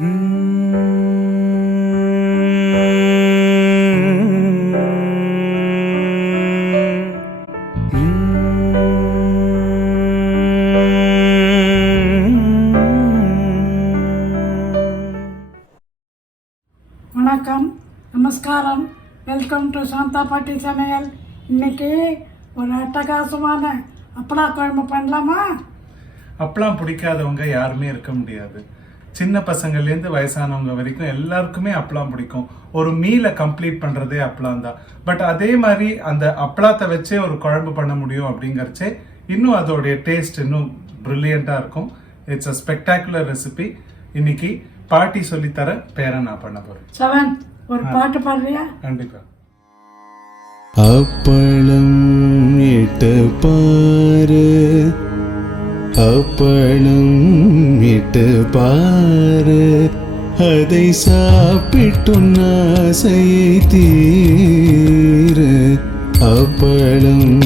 வணக்கம் நமஸ்காரம். Welcome to Shantha பாட்டி சமையல் இன்னைக்கு ஒரு அட்டகாசமான அப்பளா குழம்பு பண்ணலாமா? அப்பளம் பிடிக்காதவங்க யாருமே இருக்க முடியாது. சின்ன பசங்கள்லேருந்து வயசானவங்க வரைக்கும் எல்லாருக்குமே அப்பளம் பிடிக்கும். ஒரு மீலை கம்ப்ளீட் பண்ணுறதே அப்பளம் தான். பட் அதே மாதிரி அந்த அப்பளத்தை வச்சே ஒரு குழம்பு பண்ண முடியும் அப்படிங்கறச்சே இன்னும் அதோடைய டேஸ்ட் இன்னும் ப்ரில்லியண்ட்டாக இருக்கும். இட்ஸ் அ ஸ்பெக்டாகுலர் ரெசிபி இன்னைக்கு பாட்டி சொல்லித்தர பேரை நான் பண்ண போகிறேன் செவன் ஒரு பாட்டு பாடுறியா? கண்டிப்பாக அப்பளம் இட்டு பாரு அப்பளம் இட்டு பாரு. அதை சாப்பிட்டும் ஆசையை தீரு. அப்பளம்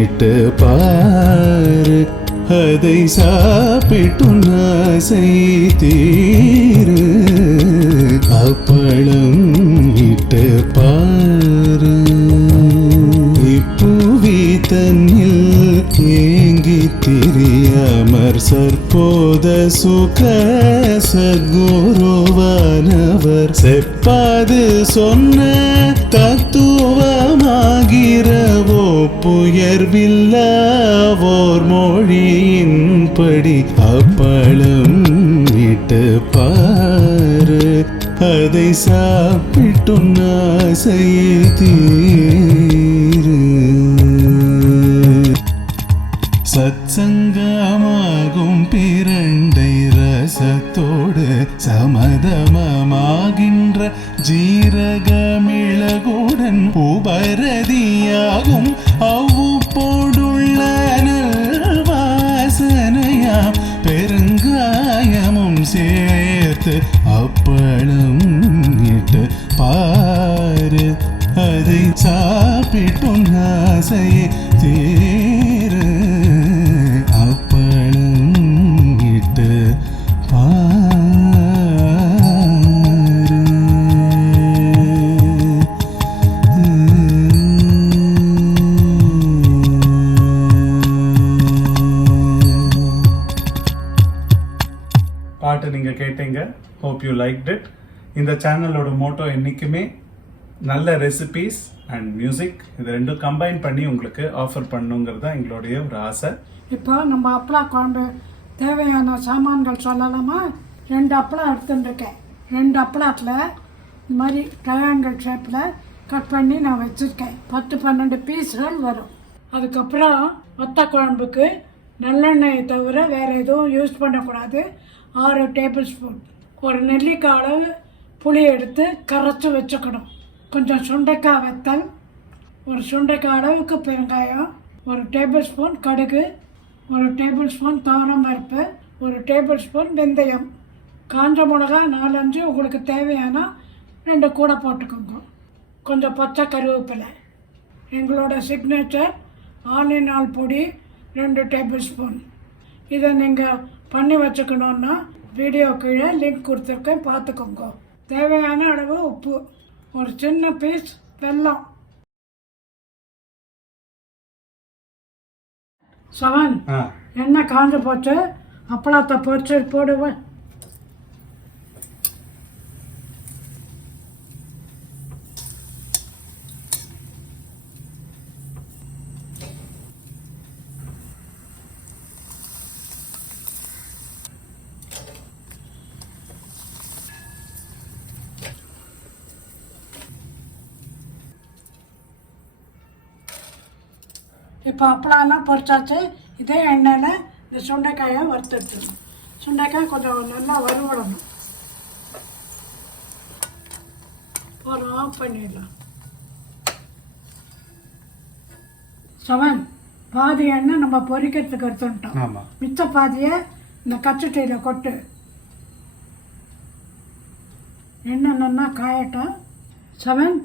இட்டு பாரு. அதை சாப்பிட்டும் ஆசையை தீரு. அப்பளம் இட்டு பாரு. இப்புவி தன்னில் ஏங்கி திரியாமற் சற்போத சுக சத்குருவானவர் செப்பாது சொன்ன தத்துவமாகிறவோ புயர்வில்லாவோர் மொழியின்படி அப்பளம் இட்டு பாரு அதை சாப்பிட்டும் ஆசையை தீ சத்சங்கமாகும் பிரண்டை ரசத்தோடு சமதமமாகின்ற ஜீரகமிழகுடன் உபரதியாகும் அவ்வுப்போடுள்ள நல்வாசனையாம் பெருங்காயமும் சேர்த்து அப்பளம் இட்டு பாரு அதை சாப்பிட்டும் ஆசையை. லைக் இட் இந்த சேனலோட மோட்டோ என்றைக்குமே நல்ல ரெசிபீஸ் அண்ட் மியூசிக் இது ரெண்டும் கம்பைன் பண்ணி உங்களுக்கு ஆஃபர் பண்ணுங்கிறது தான் எங்களுடைய ஒரு ஆசை. இப்போ நம்ம அப்பளா குழம்பு தேவையான சாமான்கள் சொல்லலாமா? ரெண்டு அப்பளம் எடுத்துட்டுருக்கேன். ரெண்டு அப்பளத்தில் இந்த மாதிரி ட்ரையாங்கிள் ஷேப்பில் கட் பண்ணி நான் வச்சுருக்கேன். பத்து பன்னெண்டு பீஸ்கள் வரும். அதுக்கப்புறம் ஒத்த குழம்புக்கு நல்லெண்ணெயை தவிர வேறு எதுவும் யூஸ் பண்ணக்கூடாது. ஆறு டேபிள் ஸ்பூன் ஒரு நெல்லிக்காய் அளவு புளி எடுத்து கரைச்சி வச்சுக்கணும். கொஞ்சம் சுண்டைக்காய் வத்தல் ஒரு சுண்டைக்காய் அளவுக்கு பெருங்காயம் ஒரு டேபிள் ஸ்பூன் கடுகு ஒரு டேபிள் ஸ்பூன் துவரம் பருப்பு ஒரு டேபிள் ஸ்பூன் வெந்தயம். காஞ்ச மிளகா நாலஞ்சு உங்களுக்கு தேவையான ரெண்டு கூட போட்டுக்கோங்க. கொஞ்சம் பச்சை கருவேப்பிலை. எங்களோட சிக்னேச்சர் ஆனியன் ஆல் பொடி ரெண்டு டேபிள் ஸ்பூன் இதை நீங்கள் பண்ணி வச்சுக்கணுன்னா வீடியோ கீழே லிங்க் கொடுத்துருக்கேன் பார்த்துக்கோங்க. தேவையான அளவு உப்பு. ஒரு சின்ன பீஸ் வெல்லம். செவன் எண்ணெய் காஞ்சு போச்சு. அப்பளத்தை பொரிச்சு போடுவேன். இப்போ அப்பளம்லாம் பொரிச்சாச்சு. இதே எண்ணெயில் இந்த சுண்டைக்காயை வறுத்தெடுத்துக்கணும் சுண்டைக்காய் கொஞ்சம் நல்லா வறுவடணும். ஒரு ஆஃப் பண்ணிடலாம். செவன் பாதி எண்ணெய் நம்ம பொரிக்கிறதுக்கு எடுத்துட்டோம் மிச்ச பாதியை இந்த கச்சட்டியில் கொட்டு. எண்ணெய் நல்லா காயட்டும். செவன்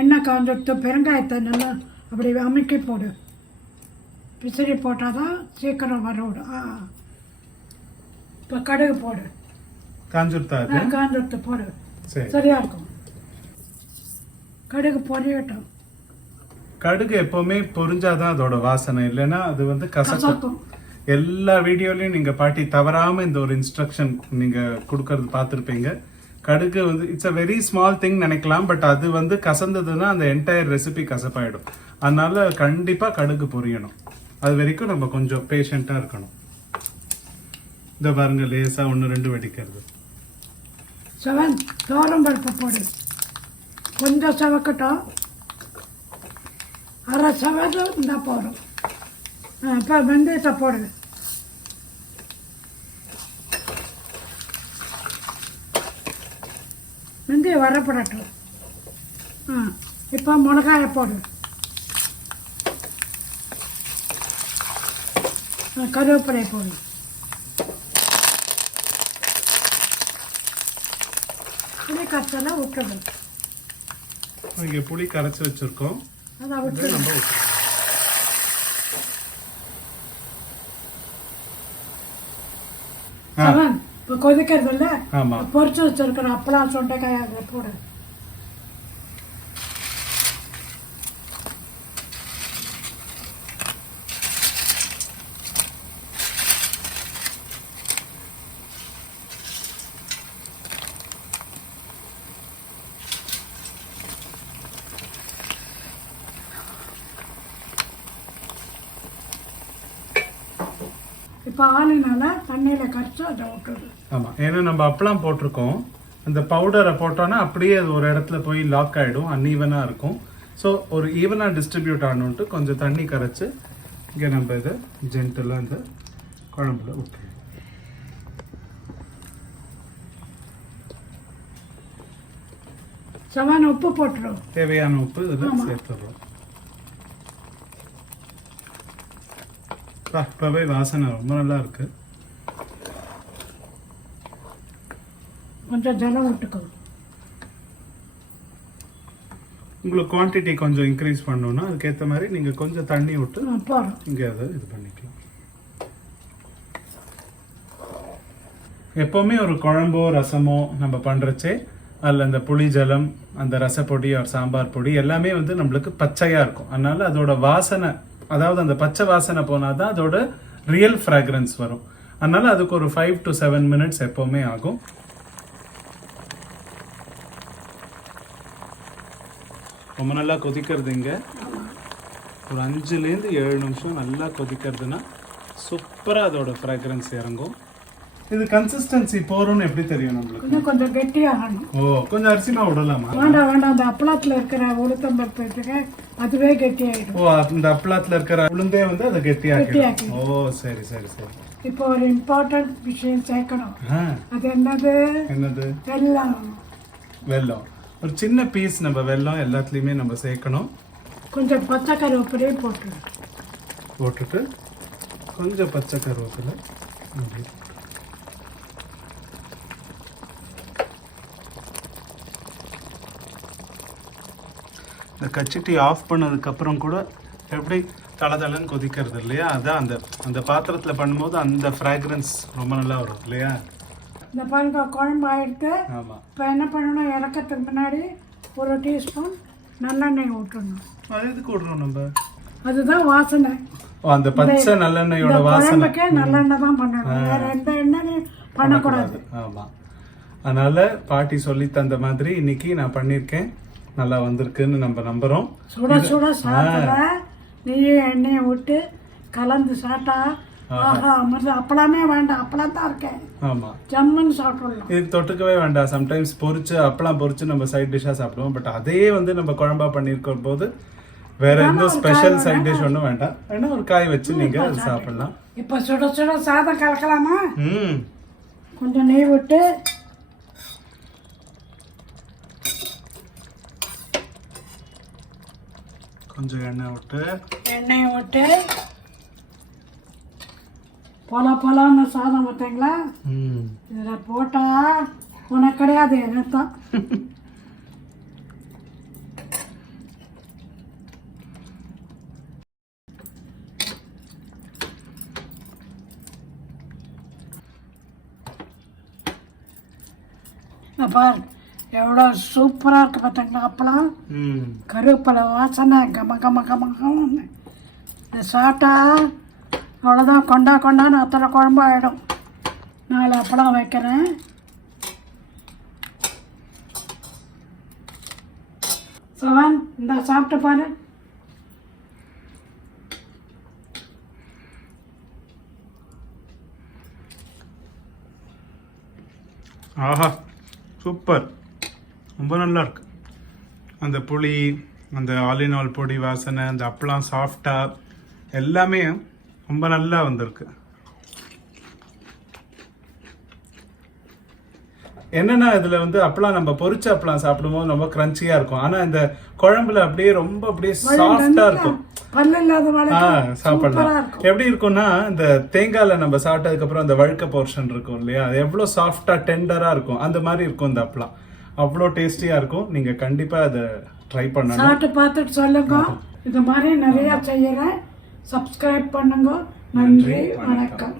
எண்ணெய் காஞ்செடுத்து பெருங்காயத்தை நல்லா அப்படி அமுக்கி போடு. விசிறி போட்டால் தான் சீக்கிரம் வரவிடும் ஆ. இப்போ கடுகு போடு. காஞ்சுருத்தா அது? காஞ்சத்தை போடு. சரி. சரியா இருக்கும். கடுகு பொரியட்டும். கடுகு எப்பவுமே பொரிஞ்சாதான் அதோட வாசனை. இல்லைன்னா அது வந்து கசக்கும். கசக்கும். எல்லா வீடியோலயும் நீங்க பாட்டி தவறாம இந்த ஒரு இன்ஸ்ட்ரக்ஷன் நீங்க கொடுக்கறது பார்த்துருப்பீங்க. கடுகு வந்து it's a very small thing நினைக்கலாம் பட் அது வந்து கசந்ததுன்னா அந்த என்டையர் ரெசிபி கசப்பாயிடும். அதனால கண்டிப்பா கடுகு பொரியணும். அது வரைக்கும் நம்ம கொஞ்சம் பேஷண்ட்டாக இருக்கணும். இந்த பாருங்க லேசா ஒன்று ரெண்டு வெடிக்கிறது. செவன் தோரம் பருப்பு போடு. கொஞ்சம் செவக்கட்டும். அரை செவல் இருந்தால் போதும். இப்போ வெந்தயத்தை போடு. வெந்தயம் வரப்படட்டும். ஆ இப்போ மிளகாயை போடு. ஆ, கருவேப்பிலையை போடு. புளி கரைச்சலாம் விட்டுடும் இங்க புளி கரைச்சி வச்சிருக்கோம். அதை விட்டு நம்ம செவன் இப்போ கொதிக்கிறது இல்லை ஆமா. பொரிச்சு வச்சிருக்கிற அப்பளம் சொண்டைக்காய் போடு. இப்போ ஆளினால தண்ணியில் கரைச்சி அதை விட்டுடு. ஆமா ஏன்னா நம்ம அப்பளம் போட்டிருக்கோம். அந்த பவுடரை போட்டோன்னா அப்படியே அது ஒரு இடத்துல போய் லாக் ஆயிடும் அன்ஈவனா இருக்கும். ஸோ ஒரு ஈவனா டிஸ்ட்ரிபியூட் ஆகணுன்ட்டு கொஞ்சம் தண்ணி கரைச்சு இங்கே நம்ம இதை ஜென்டலாக இந்த குழம்புல விட்டுருவோம் செவன் உப்பு போட்டுரும் தேவையான உப்பு இதில். சேர்த்துடுறோம். பா, இப்பவே வாசனை ரொம்ப நல்லா இருக்கு. கொஞ்சம் ஜலம் விட்டுக்கோ. உங்களுக்கு குவான்டிட்டி கொஞ்சம் இன்க்ரீஸ் பண்ணணும்னா அதுக்கேற்ற மாதிரி நீங்கள் கொஞ்சம் தண்ணி விட்டு இங்கே அதை இது பண்ணிக்கலாம். எப்போவுமே ஒரு குழம்போ ரசமோ நம்ம பண்ணுறச்சே அதில் அந்த புளி ஜலம் அந்த ரசப்பொடி ஒரு சாம்பார் பொடி எல்லாமே வந்து நம்மளுக்கு பச்சையாக இருக்கும். அதனால அதோட வாசனை அதாவது அந்த பச்சை வாசனை போனால் தான் அதோட ரியல் ஃப்ராக்ரன்ஸ் வரும். அதனால அதுக்கு ஒரு ஃபைவ் டு செவன் மினிட்ஸ் எப்போவுமே ஆகும். ரொம்ப நல்லா கொதிக்கிறது இங்கே. ஒரு அஞ்சுலேருந்து ஏழு நிமிஷம் நல்லா கொதிக்கிறதுனா சூப்பராக அதோட ஃப்ராக்ரன்ஸ் இறங்கும். இது கன்சிஸ்டன்சி போறோம்னு எப்படி தெரியும் நம்மளுக்கு? இன்னும் கொஞ்சம் கெட்டியாகணும். ஓ கொஞ்சம் அரிசி மாவு விடலாமா? வேண்டாம் வேண்டாம். அந்த அப்பளத்தில் இருக்கிற உளுத்தம்பருப்பு இருக்குங்க அதுவே கெட்டியாயிடும். ஓ இந்த அப்பளத்துல இருக்கிற உளுந்தே வந்து அதை கெட்டியாக்கிடும். ஓ சரி சரி சரி. இப்போ ஒரு இம்பார்ட்டன்ட் விஷயம் சேர்க்கணும். அது என்னது? என்னது? வெல்லம். வெல்லம். ஒரு சின்ன பீஸ் நம்ம வெல்லம் எல்லாத்துலேயுமே நம்ம சேர்க்கணும். கொஞ்சம் பச்சை கருவேப்பிலையும் போட்டு. போட்டுட்டு கொஞ்சம் பச்சை கருவேப்பிலை. இந்த கச்சிட்டி ஆஃப் பண்ணதுக்கு அப்புறம் கூட எப்படி தளதளன்னு கொதிக்கிறது இல்லையா? அதான் அந்த அந்த பாத்திரத்தில் பண்ணும்போது அந்த ஃப்ராக்ரன்ஸ் ரொம்ப நல்லா வரும் இல்லையா? இந்த பாருங்க குழம்பு ஆயிடுத்து. ஆமாம் இப்போ என்ன பண்ணணும்? இறக்கத்துக்கு முன்னாடி ஒரு டீஸ்பூன் நல்லெண்ணெய் விட்டுடணும் அது எதுக்கு விடுறோம் நம்ம? அதுதான் வாசனை. அந்த பச்சை நல்லெண்ணெயோட வாசனை. நல்லெண்ணெய் தான் பண்ணணும். வேற எந்த எண்ணெயும் பண்ணக்கூடாது. ஆமா. அதனால பாட்டி சொல்லி தந்த மாதிரி இன்னைக்கு நான் பண்ணியிருக்கேன் நல்லா வந்திருக்குன்னு நம்ம நம்புறோம். சுட சுட சாப்பிட நெய்யும் எண்ணெயை விட்டு கலந்து சாப்பிட்டா ஆஹா. அமிர்தம். அப்பளமே வேண்டாம் அப்பளம் தான் இருக்கேன். ஆமா. ஜம்முன்னு சாப்பிடலாம் இதுக்கு தொட்டுக்கவே வேண்டாம். சம்டைம்ஸ் பொரிச்சு அப்பளம் பொரிச்சு நம்ம சைட் டிஷ்ஷாக சாப்பிடுவோம். பட் அதே வந்து நம்ம குழம்பா பண்ணியிருக்கிற போது வேற எந்த ஸ்பெஷல் சைட் டிஷ் ஒன்றும் வேண்டாம். வேணா ஒரு காய் வச்சு நீங்க அது சாப்பிடலாம். இப்போ சுட சுட சாதம் கலக்கலாமா? ம். கொஞ்சம் நெய் விட்டு கொஞ்சம் எண்ணெய் விட்டு. எண்ணெயை விட்டு. பொல பொலன்னு சாதம் பார்த்தீங்களா இதில் போட்டா உனக்கு கிடையாது எனக்கு தான். பாரு. எவ்வளோ சூப்பராக இருக்கு பார்த்தீங்களா அப்பளம். ம். கருவேப்பிலை வாசனை கம கம கம கமன்னு. இது சாப்பிட்டா அவ்வளோதான் கொண்டா கொண்டான்னு அத்தனை குழம்பு ஆகிடும் நாலு அப்பளம் வைக்கிறேன். சவன் இந்த சாப்பிட்டு பாரு. ஆஹா சூப்பர். ரொம்ப நல்லா இருக்கு. அந்த புளி அந்த ஆலினால் பொடி வாசனை அந்த அப்பளம் சாஃப்டா எல்லாமே ரொம்ப நல்லா வந்திருக்கு. என்னன்னா இதுல வந்து அப்பளம் நம்ம பொரிச்ச அப்பளம் சாப்பிடும்போது ரொம்ப கிரன்ச்சியா இருக்கும். ஆனா இந்த குழம்புல அப்படியே ரொம்ப அப்படியே சாஃப்டா இருக்கும். சாப்பிடலாம். எப்படி இருக்கும்னா இந்த தேங்காயில நம்ம சாப்பிட்டதுக்கு அப்புறம் அந்த வழுக்க போர்ஷன் இருக்கும் இல்லையா? அது எவ்வளவு சாஃப்டா டெண்டரா இருக்கும். அந்த மாதிரி இருக்கும் இந்த அப்பளம். அவ்வளோ டேஸ்டியா இருக்கும். நீங்க கண்டிப்பா அதை ட்ரை பண்ணணும். சாப்பிட்டு பார்த்துட்டு சொல்லுங்க. இது மாதிரி நிறைய செய்யறேன். சப்ஸ்கிரைப் பண்ணுங்க. நன்றி வணக்கம்.